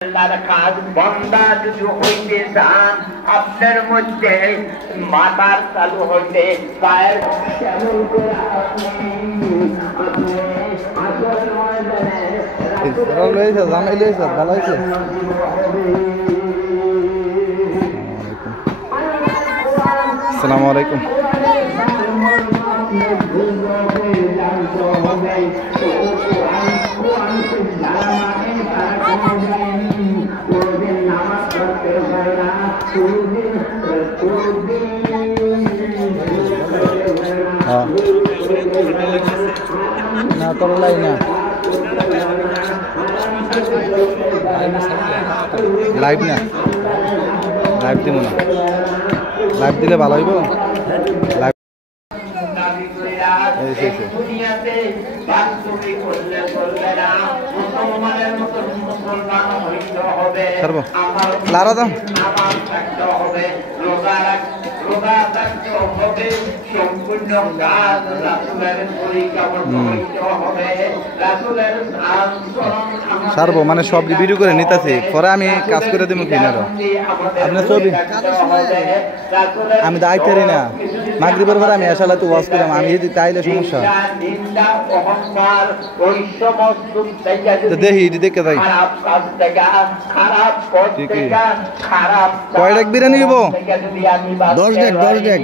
কাজ বন্ধা যদি হইতে চান আপনার মধ্যে মাথার চালু হইতে পায়ের কেমন করে আসসালামু আলাইকুম। না করলাই না লাইভ না লাইভ দিব না লাইভ দিলে ভালো হইব। লাইভ লারা দাম সারবো মানে সব ভিডিও করে নিতেছি পরে আমি কাজ করে দেবো কিনারও আপনার ছবি আমি দায়িত্ব না মাগরিবের পরে আমি আসলে তো ওয়াজ করলাম আমি যদি তাইলে সমস্যা দেখি দেখে তাই কয় ডেক বিরিয়ানি নিব 10 ডেক